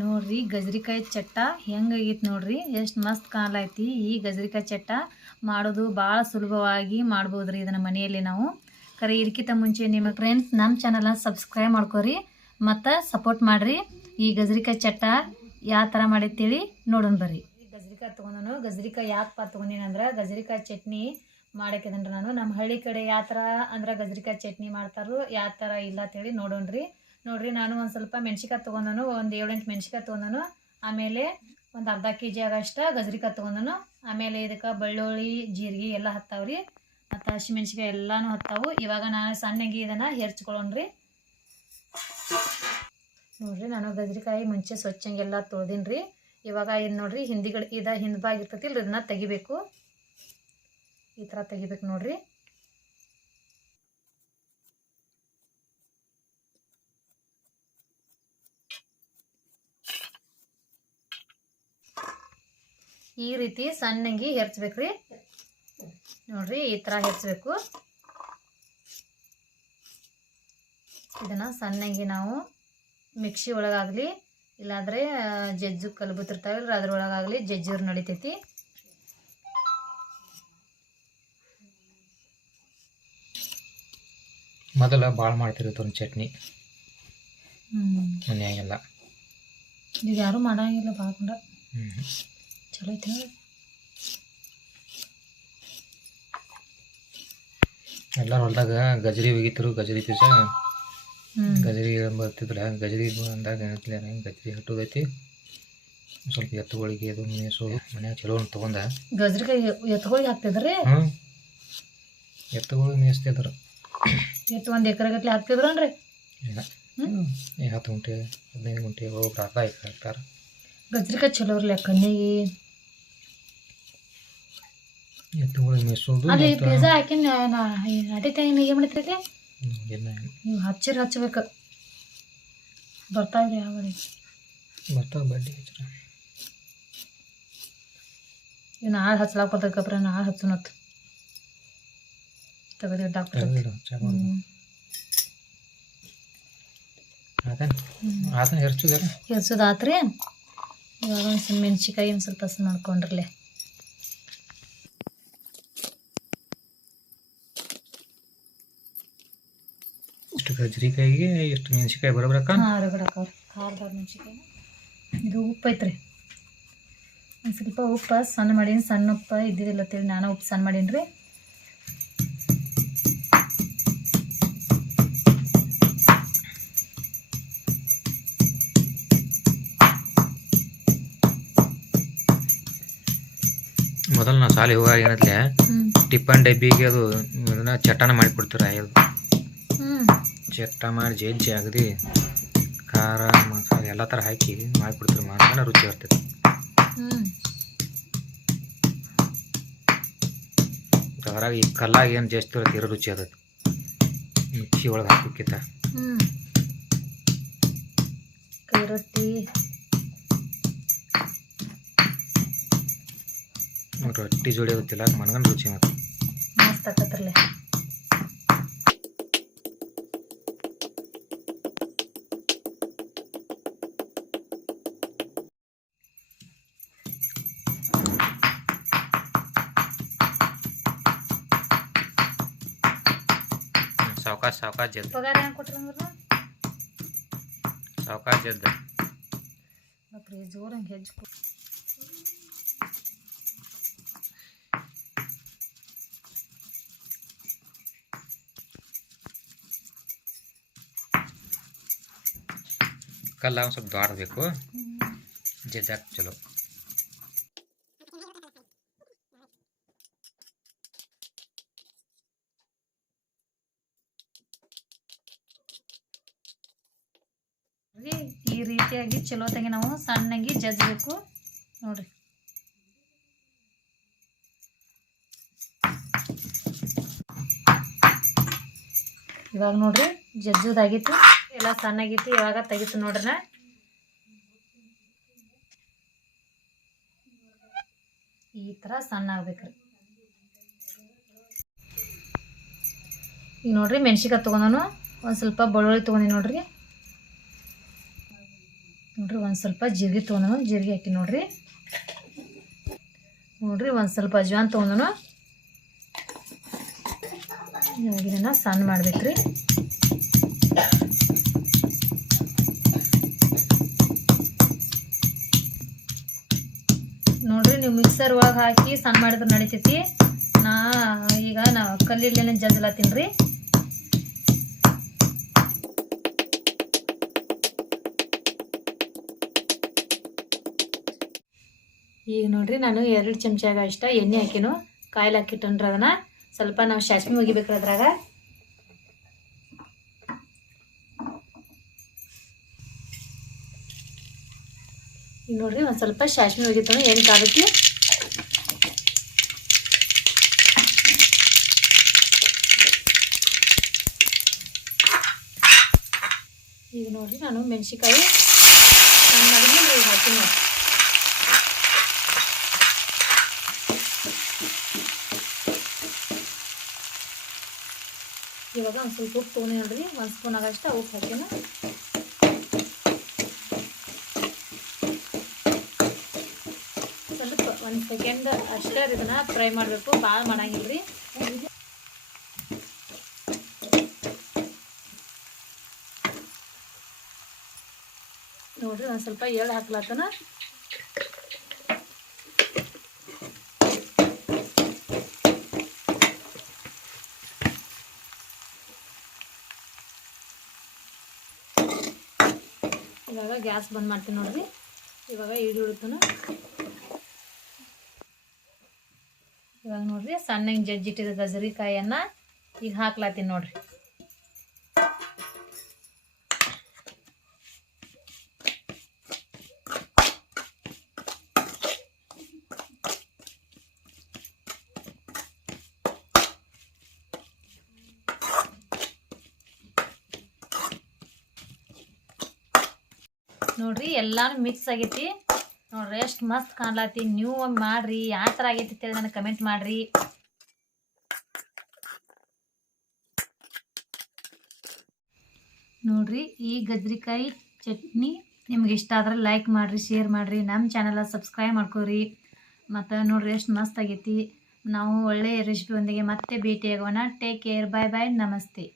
ನೋಡ್ರಿ ಗಜ್ರಿಕಾಯಿ ಚಟ್ಟ ಹೆಂಗಾಗೈತಿ ನೋಡ್ರಿ. ಎಷ್ಟು ಮಸ್ತ್ ಕಾಣಲೈತಿ ಈ ಗಜ್ರಿಕಾಯಿ ಚಟ್ಟ. ಮಾಡೋದು ಭಾಳ ಸುಲಭವಾಗಿ ಮಾಡ್ಬೋದ್ರಿ ಇದನ್ನ ಮನೆಯಲ್ಲಿ ನಾವು. ಕರೆ ಇದಕ್ಕಿಂತ ಮುಂಚೆ ನಿಮ್ಮ ಫ್ರೆಂಡ್ಸ್ ನಮ್ಮ ಚಾನಲ್ನ ಸಬ್ಸ್ಕ್ರೈಬ್ ಮಾಡ್ಕೊರಿ. ಮತ್ತು ಸಪೋರ್ಟ್ ಮಾಡಿರಿ. ಈ ಗಜ್ರಿಕಾಯಿ ಚಟ್ಟ ಯಾವ ಥರ ಮಾಡೈತೇಳಿ ನೋಡೋಣ ಬರ್ರಿ. ಗಜ್ರಿಕಾಯಿ ತೊಗೊಂಡನು, ಗಜ್ರಿಕಾಯಿ ಯಾಕಪ್ಪ ತೊಗೊಂಡಿನಿ ಅಂದ್ರೆ ಗಜ್ರಿಕಾಯಿ ಚಟ್ನಿ ಮಾಡಾಕಿದನ್ರಿ ನಾನು. ನಮ್ಮ ಹಳ್ಳಿ ಕಡೆ ಯಾವ ಥರ ಅಂದ್ರೆ ಗಜ್ರಿಕಾಯಿ ಚಟ್ನಿ ಮಾಡ್ತಾರೋ ಯಾವ ಥರ ಇಲ್ಲ ಅಂತೇಳಿ ನೋಡೋಣ್ರಿ. ನೋಡ್ರಿ, ನಾನು ಒಂದು ಸ್ವಲ್ಪ ಮೆಣ್ಸಿಕಾಯಿ ತೊಗೊಂಡನು, ಒಂದು ಏಳೆಂಟು ಮೆಣ್ಸಿಕಾಯಿ ತೊಗೊಂಡನು, ಆಮೇಲೆ ಒಂದು ಅರ್ಧ ಕೆ ಜಿ ಆಗೋಷ್ಟು ಗಜ್ರಿಕಾಯಿ ತೊಗೊಂಡನು, ಆಮೇಲೆ ಇದಕ್ಕೆ ಬೆಳ್ಳುಳ್ಳಿ, ಜೀರಿಗೆ ಎಲ್ಲ ಹತ್ತಾವ್ರಿ, ಮತ್ತು ಹಸಿಮೆಣ್ಸಿಕಾಯಿ ಎಲ್ಲಾನು ಹತ್ತಾವು, ಇವಾಗ ನಾನು ಸಣ್ಣಗೆ ಇದನ್ನು ಹೆರ್ಚ್ಕೊಳ್ಳೋಣ್ರಿ. ನೋಡ್ರಿ, ನಾನು ಗಜ್ರಿಕಾಯಿ ಮುಂಚೆ ಸ್ವಚ್ಛಂಗೆಲ್ಲ ತೊಳ್ದೀನಿ ರೀ ಇವಾಗ ಇದು ನೋಡ್ರಿ ಹಿಂದಿಗಡೆ ಇದು ಹಿಂದ್ಭಾಗ ಇರ್ತೈತಿಲ್ಲ ಇದನ್ನ ತೆಗಿಬೇಕು. ಈ ಥರ ತೆಗಿಬೇಕು ನೋಡ್ರಿ. ಈ ರೀತಿ ಸಣ್ಣಂಗಿ ಹೆರ್ಚ್ಬೇಕ್ರಿ. ನೋಡ್ರಿ ಈ ಥರ ಹೆರ್ಚ್ಬೇಕು. ಇದನ್ನ ಸಣ್ಣಂಗಿ ನಾವು ಮಿಕ್ಸಿ ಒಳಗಾಗಲಿ ಇಲ್ಲಾಂದ್ರೆ ಜಜ್ಜು ಕಲ್ಬುತ್ತಿರ್ತಾವಲ್ಲ ಅದ್ರೊಳಗಾಗಲಿ ಜಜ್ಜೂರು ನಡಿತೈತಿ. ಮೊದಲ ಭಾಳ ಮಾಡ್ತಿರುತ್ತೆ ಒಂದು ಚಟ್ನಿ. ಹ್ಞೂ ಮನೆಯಾಗಿಲ್ಲ. ಈಗ ಯಾರೂ ಮಾಡಂಗಿಲ್ಲ ಭಾಳ ಹ್ಞೂ ಚಲೋ ಐತಿ. ಎಲ್ಲ ಹೊಲ್ದಾಗ ಗಜರಿ ಒಗಿತರು ಗಜರಿ ಬೀಜ ಗಜರಿ ಬರ್ತಿದ್ರ ಗಜರಿ ಅಂದಾಗ ಏನತ್ಲೆ ಗಜರಿ ಹಟ್ಟೋದೈತಿ ಸ್ವಲ್ಪ ಎತ್ತುಗಳಿಗೆ ಅದು ಮೇಸೋದು ಮನ್ಯಾಗ ಚಲೋ ತೊಗೊಂಡ. ಗಜ್ರಿಕಾಯಿ ಎತ್ಗಳಿಗೆ ಹಾಕ್ತಿದ್ರಿ? ಹ್ಞೂ ಎತ್ತುಗಳು ಮೇಯಿಸ್ತಿದ್ರು ಎತ್ತು ಒಂದು ಎಕರೆ ಗಟ್ಲೆ ಹಾಕ್ತಿದ್ರನ್ರಿ? ಇಲ್ಲ. ಹತ್ತು ಗುಂಟೆ ಹದಿನೈದು ಗುಂಟೆ ಒಬ್ಬರು ಅರ್ಧ ಎಕರೆ ಹಾಕ್ತಾರೆ. ಗಜ್ರಿಕಾಯಿ ಚಲೋ ಇರಲಿ ಕಣ್ಣಿಗೆ ಅಲ್ಲಿ ಪಿಜ್ಜಾ ಹಾಕಿನ ಅದೇ ಟೈಮ್ ಏನು ಮಾಡ್ತೈತಿ ಎಲ್ಲ ನೀವು ಹಚ್ಚಿರ ಹಚ್ಚಬೇಕು ಬರ್ತಾವ್ರಿ ಯಾವ ಬರ್ತಾವ ಬಡ್ಡಿ ಹಚ್ಚಿರ. ಇವ್ ನಾಳೆ ಹಚ್ಚಲಾಕ ಬರ್ತೈತೆ ಕಬ್ರ ನಾಳೆ ಹಚ್ಚುನತ್ ತೆಗೆದು ಡಾಕ್ಟರ್ ಆತನ? ಹೆರ್ಚುದಾರ ಹೆರ್ಸೋದಾತ್ರಿ ಇವಾಗ ಒಂದು ಸ್ವಲ್ಪ ಮೆಣಸಿಕಾಯಿ ಒಂದು ಸ್ವಲ್ಪ ಹಸಿ ಮಾಡ್ಕೊಂಡ್ರಲ್ಲೇ ಇಷ್ಟು ಗಜ್ರಿಕಾಯಿಗೆ ಎಷ್ಟು ಮೆಣಸಿಕಾಯಿ ಬರಬೇಕ ಹಾಂ ರಗಡಕ್ಕವ್ರಿ ಖಾರದಾರ ಮೆಣ್ಸಿಕಾಯಿ ಇದು ಉಪ್ಪು ಐತ್ರಿ. ಒಂದು ಸ್ವಲ್ಪ ಉಪ್ಪು ಸಣ್ಣ ಮಾಡೀನಿ ಸಣ್ಣ ಉಪ್ಪು ಇದ್ದಿದ್ದಿಲ್ಲ ಅಂತೇಳಿ ನಾನು ಉಪ್ಪು ಸಣ್ಣ ಮಾಡೀನಿ ರೀ ಮೊದಲು ಹೋಗ ಏನತ್ಲೆ? ಟಿಫನ್ ಡಬ್ಬಿಗೆ ಅದು ಅದನ್ನ ಚಟನ ಮಾಡಿಕೊಡ್ತಾರೆ ಅದು ಚಟ್ಟ ಮಾಡಿ ಜಜ್ಜಿ ಅಗದಿ ಖಾರ ಮಸಾಲೆ ಎಲ್ಲ ಥರ ಹಾಕಿ ಮಾಡಿಕೊಡ್ತಾರೆ ಮಾಡ್ಕೊಂಡು ರುಚಿ ಬರ್ತೈತಿ. ಅದ್ರಾಗ ಈ ಕಲ್ಲಾಗ ಏನು ಜಾಸ್ತಿ ಇರುತ್ತೆ ಇರೋ ರುಚಿ ಅದಕ್ಕೆ ಮಿಕ್ಸಿ ಒಳಗೆ ಹಾಕೋಕ್ಕಿಂತ ಹ್ಞೂ ಕೈ ರೊಟ್ಟಿ ಜೋಡಿ ಜೋಡಿ ಗೊತ್ತಿಲ್ಲ ಮನ್ಗನ್ ರುಚಿ ಮತ್ತು. ಮಸ್ತ್ ಆಕತ್ರಲೆ. ಸಾವ್ಕಾಶ ಸಾವ್ಕಾಶ ಜದ್ದು ಪಗಾರ ಹೆಂಗೆ ಸಾವ್ಕಾಶ ಹಂಗೆ ಹೆಜ್ಜೆ ಕಲ್ಲ ಒಂದು ಸ್ವಲ್ಪ ದಾಡಬೇಕು ಜಜ್ಜಾಕ್ ಚಲೋ. ಈ ರೀತಿಯಾಗಿ ಚಲೋತಾಗಿ ನಾವು ಸಣ್ಣಗೆ ಜಜ್ಬೇಕು. ನೋಡ್ರಿ. ಇವಾಗ ನೋಡ್ರಿ ಜಜ್ಜೋದಾಗಿತ್ತು ಎಲ್ಲ ಸಣ್ಣಗಿತ್ತು ಇವಾಗ ತೆಗಿತು ನೋಡ್ರಿ ಈ ಥರ ಸಣ್ಣ ಆಗ್ಬೇಕ್ರಿ. ಈಗ ನೋಡ್ರಿ ಮೆಣ್ಸಿಕಾಯಿ ತೊಗೊಂಡನು ಒಂದು ಸ್ವಲ್ಪ ಬೆಳ್ಳುಳ್ಳಿ ತೊಗೊಂಡಿ ನೋಡ್ರಿ. ನೋಡ್ರಿ ಒಂದು ಸ್ವಲ್ಪ ಜೀರಿಗೆ ತೊಗೊಂಡನು ಜೀರಿಗೆ ಹಾಕಿ ನೋಡ್ರಿ. ನೋಡ್ರಿ ಒಂದು ಸ್ವಲ್ಪ ಅಜ್ವಾನ್ ತೊಗೊಂಡನು ಇವಾಗ ಇದನ್ನು ಸಣ್ಣ ಮಾಡ್ಬೇಕ್ರಿ. ನೋಡ್ರಿ ನೀವು ಮಿಕ್ಸರ್ ಒಳಗೆ ಹಾಕಿ ಸಣ್ಣ ಮಾಡಿದ್ರೆ ನಡಿತೈತಿ. ನಾ ಈಗ ನಾ ಕಲ್ಲಿಲ್ಲೇನೆ ಜಜ್ಲತ್ತೀನಿ ರೀ. ಈಗ ನೋಡ್ರಿ ನಾನು ಎರಡು ಚಮಚಾಗ ಅಷ್ಟ ಎಣ್ಣೆ ಹಾಕಿನು, ಕಾಯಿಲೆ ಹಾಕಿಟ್ಟನ್ರಿ ಅದನ್ನ. ಸ್ವಲ್ಪ ನಾವು ಶಾಸ್ಮಿ ಒಗಿಬೇಕ್ರಿ ಅದ್ರಾಗ. ಈಗ ನೋಡ್ರಿ, ಒಂದು ಸ್ವಲ್ಪ ಶಾಸ್ಮಿ ಹೋಗಿತ್ತು ಏನ್ ಕಾದಕ್ಕೆ ಈಗ ನೋಡಿರಿ, ನಾನು ಮೆಣಸಿಕಾಯಿ ಸಣ್ಣ ಮಾಡಿ ಹಾಕಿನಿ ನೋಡ್ರಿ. ಇವಾಗ ಒಂದು ಸ್ವಲ್ಪ ಉಪ್ಪು ತೊಗೊಂಡು ನೋಡ್ರಿ, ಒಂದು ಸ್ಪೂನ್ ಆಗಷ್ಟ ಉಪ್ಪು ಹಾಕಿನ ಒಂದು ಸೆಕೆಂಡ್ ಅಷ್ಟೇ ಇದನ್ನ ಫ್ರೈ ಮಾಡಬೇಕು. ಭಾಳ ಮಾಡಂಗಿಲ್ಲ ರೀ ನೋಡ್ರಿ, ಒಂದು ಸ್ವಲ್ಪ ಎಳ್ಳು ಹಾಕ್ಲತ್ತನ ಇವಾಗ ಗ್ಯಾಸ್ ಬಂದ್ ಮಾಡ್ತೀನಿ ನೋಡ್ರಿ. ಇವಾಗ ಈಡು ಇವಾಗ ನೋಡ್ರಿ ಸಣ್ಣಗೆ ಜಜ್ಜಿಟ್ಟಿದ ಗಜರಿಕಾಯನ್ನ ಈಗ ಹಾಕ್ಲಾತೀನಿ ನೋಡ್ರಿ. ನೋಡ್ರಿ ಎಲ್ಲಾನು ಮಿಕ್ಸ್ ಆಗೈತಿ. ನೋಡ್ರಿ, ಎಷ್ಟು ಮಸ್ತ್ ಕಾಣ್ಲಾತಿ. ನೀವು ಒಮ್ಮೆ ಮಾಡ್ರಿ, ಯಾವ ಥರ ಆಗೈತಿ ಅಂತೇಳಿ ನನಗೆ ಕಮೆಂಟ್ ಮಾಡ್ರಿ. ನೋಡ್ರಿ, ಈ ಗಜ್ರಿಕಾಯಿ ಚಟ್ನಿ ನಿಮ್ಗೆ ಇಷ್ಟ ಆದ್ರೆ ಲೈಕ್ ಮಾಡಿರಿ ಶೇರ್ ಮಾಡಿರಿ. ನಮ್ಮ ಚಾನಲ ಸಬ್ಸ್ಕ್ರೈಬ್ ಮಾಡ್ಕೋರಿ. ಮತ್ತು ನೋಡ್ರಿ, ಎಷ್ಟು ಮಸ್ತ್ ಆಗೈತಿ. ನಾವು ಒಳ್ಳೆಯ ರೆಸಿಪಿ ಒಂದಿಗೆ ಮತ್ತೆ ಭೇಟಿಯಾಗೋಣ. ಟೇಕ್ ಕೇರ್ ಬಾಯ್ ಬಾಯ್ ನಮಸ್ತೆ.